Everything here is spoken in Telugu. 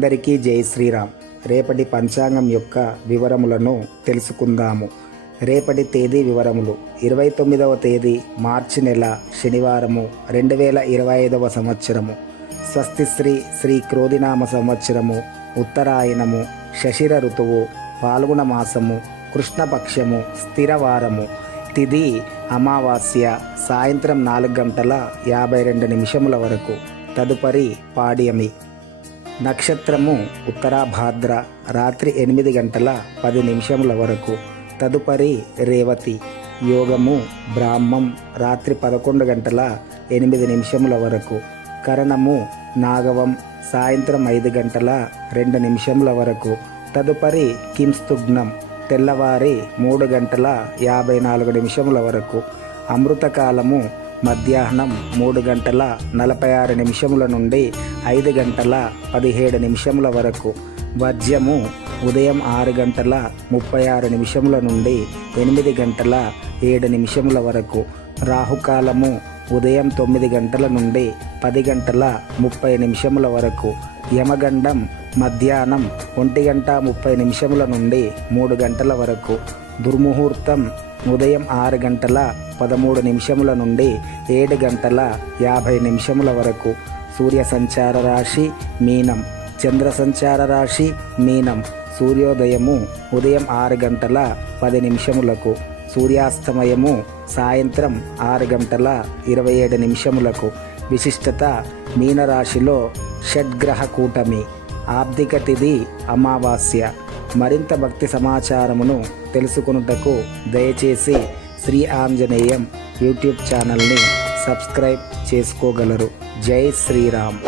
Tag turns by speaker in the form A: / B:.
A: అందరికీ జై శ్రీరామ్. రేపటి పంచాంగం యొక్క వివరములను తెలుసుకుందాము. రేపటి తేదీ వివరములు. ఇరవై తొమ్మిదవ తేదీ మార్చి నెల శనివారము రెండు వేల ఇరవై ఐదవ సంవత్సరము. స్వస్తి శ్రీ శ్రీ క్రోధినామ సంవత్సరము ఉత్తరాయణము శశిర ఋతువు పాల్గొన మాసము కృష్ణపక్షము స్థిరవారము. తిది అమావాస్య సాయంత్రం నాలుగు గంటల యాభై రెండు నిమిషముల వరకు. తదుపరి పాడ్యమి. నక్షత్రము ఉత్తరాభాద్ర రాత్రి ఎనిమిది గంటల పది నిమిషముల వరకు. తదుపరి రేవతి యోగము బ్రాహ్మం రాత్రి పదకొండు గంటల ఎనిమిది నిమిషముల వరకు. కరణము నాగవం సాయంత్రం ఐదు గంటల రెండు నిమిషముల వరకు. తదుపరి కింస్తుగ్నం తెల్లవారి మూడు గంటల యాభై నాలుగు నిమిషముల వరకు. అమృతకాలము మధ్యాహ్నం మూడు గంటల నలభై ఆరు నిమిషముల నుండి ఐదు గంటల పదిహేడు నిమిషముల వరకు. వర్జ్యము ఉదయం ఆరు గంటల ముప్పై ఆరు నిమిషముల నుండి ఎనిమిది గంటల ఏడు నిమిషముల వరకు. రాహుకాలము ఉదయం తొమ్మిది గంటల నుండి పది గంటల ముప్పై నిమిషముల వరకు. యమగండం మధ్యాహ్నం ఒంటి గంట ముప్పై నిమిషముల నుండి మూడు గంటల వరకు. దుర్ముహూర్తం ఉదయం ఆరు గంటల పదమూడు నిమిషముల నుండి ఏడు గంటల యాభై నిమిషముల వరకు. సూర్య సంచార రాశి మీనం. చంద్ర సంచార రాశి మీనం. సూర్యోదయము ఉదయం ఆరు గంటల పది నిమిషములకు. సూర్యాస్తమయము సాయంత్రం ఆరు గంటల ఇరవై ఏడు నిమిషములకు. విశిష్టత మీనరాశిలో షడ్గ్రహ కూటమి. ఆబ్దిక తిథి అమావాస్య. మరింత భక్తి సమాచారమును తెలుసుకొనుటకు దయచేసి శ్రీ ఆంజనేయం యూట్యూబ్ ఛానల్ని సబ్స్క్రైబ్ చేసుకోగలరు. జై శ్రీరామ్.